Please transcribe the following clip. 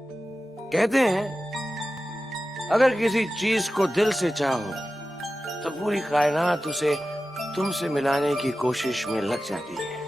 कहते हैं अगर किसी चीज को दिल से चाहो तो पूरी कायनात उसे तुमसे मिलाने की कोशिश में लग जाती है।